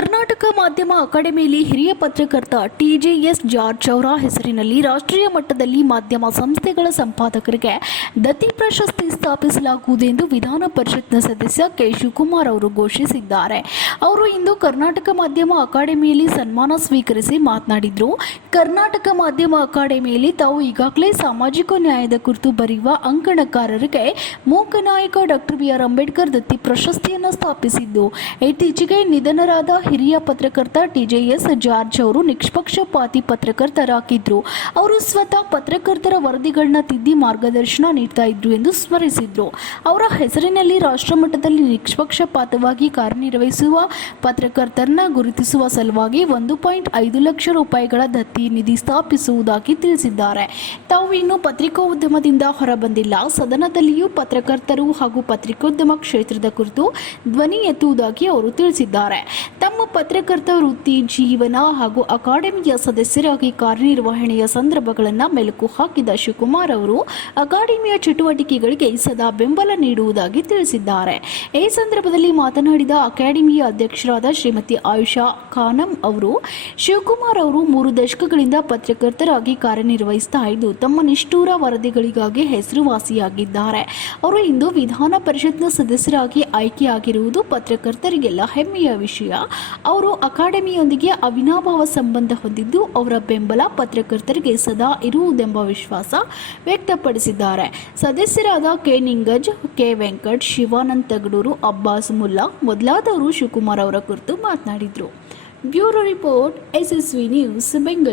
ಮಾಧ್ಯಮ ಅಕಾಡೆಮಿಯಲ್ಲಿ ಹಿರಿಯ ಪತ್ರಕರ್ತ ಟಿಜೆಎಸ್ ಜಾರ್ಜ್ ಅವರ ಹೆಸರಿನಲ್ಲಿ ರಾಷ್ಟ್ರೀಯ ಮಟ್ಟದಲ್ಲಿ ಮಾಧ್ಯಮ ಸಂಸ್ಥೆಗಳ ಸಂಪಾದಕರಿಗೆ ದತ್ತಿ ಪ್ರಶಸ್ತಿ ಸ್ಥಾಪಿಸಲಾಗುವುದು ಎಂದು ವಿಧಾನ ಪರಿಷತ್ನ ಸದಸ್ಯ ಕೆ ಶಿವಕುಮಾರ್ ಅವರು ಘೋಷಿಸಿದ್ದಾರೆ. ಅವರು ಇಂದು ಕರ್ನಾಟಕ ಮಾಧ್ಯಮ ಅಕಾಡೆಮಿಯಲ್ಲಿ ಸನ್ಮಾನ ಸ್ವೀಕರಿಸಿ ಮಾತನಾಡಿದರು. ಕರ್ನಾಟಕ ಮಾಧ್ಯಮ ಅಕಾಡೆಮಿಯಲ್ಲಿ ತಾವು ಈಗಾಗಲೇ ಸಾಮಾಜಿಕ ನ್ಯಾಯದ ಕುರಿತು ಬರೆಯುವ ಅಂಕಣಕಾರರಿಗೆ ಮೂಕ ನಾಯಕ ಡಾಕ್ಟರ್ ಬಿ ಆರ್ ಅಂಬೇಡ್ಕರ್ ದತ್ತಿ ಪ್ರಶಸ್ತಿಯನ್ನು ಸ್ಥಾಪಿಸಿದ್ದು. ಇತ್ತೀಚೆಗೆ ನಿಧನರಾದ ಹಿರಿಯ ಪತ್ರಕರ್ತ ಟಿಜೆಎಸ್ ಜಾರ್ಜ್ ಅವರು ನಿಷ್ಪಕ್ಷಪಾತಿ ಪತ್ರಕರ್ತರಾಗಿದ್ದರು ಅವರು ಸ್ವತಃ ಪತ್ರಕರ್ತರ ವರದಿಗಳನ್ನ ತಿದ್ದಿ ಮಾರ್ಗದರ್ಶನ ನೀಡ್ತಾ ಇದ್ರು ಎಂದು ಸ್ಮರಿಸಿದ್ರು. ಅವರ ಹೆಸರಿನಲ್ಲಿ ರಾಷ್ಟ್ರಮಟ್ಟದಲ್ಲಿ ನಿಷ್ಪಕ್ಷಪಾತವಾಗಿ ಕಾರ್ಯನಿರ್ವಹಿಸುವ ಪತ್ರಕರ್ತರನ್ನ ಗುರುತಿಸುವ ಸಲುವಾಗಿ ಒಂದು ಪಾಯಿಂಟ್ ಐದು ಲಕ್ಷ ರೂಪಾಯಿಗಳ ದತ್ತಿ ನಿಧಿ ಸ್ಥಾಪಿಸುವುದಾಗಿ ತಿಳಿಸಿದ್ದಾರೆ. ತಾವು ಇನ್ನು ಪತ್ರಿಕೋದ್ಯಮದಿಂದ ಹೊರಬಂದಿಲ್ಲ. ಸದನದಲ್ಲಿಯೂ ಪತ್ರಕರ್ತರು ಹಾಗೂ ಪತ್ರಿಕೋದ್ಯಮ ಕ್ಷೇತ್ರದ ಕುರಿತು ಧ್ವನಿ ಎತ್ತುವುದಾಗಿ ಅವರು ತಿಳಿಸಿದ್ದಾರೆ. ತಮ್ಮ ಪತ್ರಕರ್ತ ವೃತ್ತಿ, ಜೀವನ ಹಾಗೂ ಅಕಾಡೆಮಿಯ ಸದಸ್ಯರಾಗಿ ಕಾರ್ಯನಿರ್ವಹಣೆಯ ಸಂದರ್ಭಗಳನ್ನು ಮೆಲುಕು ಹಾಕಿದ ಶಿವಕುಮಾರ್ ಅವರು ಅಕಾಡೆಮಿಯ ಚಟುವಟಿಕೆಗಳಿಗೆ ಸದಾ ಬೆಂಬಲ ನೀಡುವುದಾಗಿ ತಿಳಿಸಿದ್ದಾರೆ. ಈ ಸಂದರ್ಭದಲ್ಲಿ ಮಾತನಾಡಿದ ಅಕಾಡೆಮಿಯ ಅಧ್ಯಕ್ಷರಾದ ಶ್ರೀಮತಿ ಆಯುಷಾ ಖಾನಂ ಅವರು, ಶಿವಕುಮಾರ್ ಅವರು ಮೂರು ದಶಕಗಳಿಂದ ಪತ್ರಕರ್ತರಾಗಿ ಕಾರ್ಯನಿರ್ವಹಿಸ್ತಾ ಇದ್ದು, ತಮ್ಮ ನಿಷ್ಠೂರ ವರದಿಗಳಿಗಾಗಿ ಹೆಸರುವಾಸಿಯಾಗಿದ್ದಾರೆ. ಅವರು ಇಂದು ವಿಧಾನ ಪರಿಷತ್ನ ಸದಸ್ಯರಾಗಿ ಆಯ್ಕೆಯಾಗಿರುವುದು ಪತ್ರಕರ್ತರಿಗೆಲ್ಲ ಹೆಮ್ಮೆಯ ವಿಷಯ. ಅವರು ಅಕಾಡೆಮಿಯೊಂದಿಗೆ ಅವಿನಾಭಾವ ಸಂಬಂಧ ಹೊಂದಿದ್ದು ಅವರ ಬೆಂಬಲ ಪತ್ರಕರ್ತರಿಗೆ ಸದಾ ಇರುವುದೆಂಬ ವಿಶ್ವಾಸ ವ್ಯಕ್ತಪಡಿಸಿದ್ದಾರೆ. ಸದಸ್ಯರಾದ ಕೆ. ನಿಂಗಜ್, ಕೆ. ವೆಂಕಟ್, ಶಿವಾನಂದ್ ತಗಡೂರು ಅಬ್ಬಾಸ್ ಮುಲ್ಲಾ, ಮೊದಲಾದವರು ಶಿವಕುಮಾರ್ ಅವರ ಕುರಿತು ಮಾತನಾಡಿದರು. Bureau report, SSV news, Bengaluru.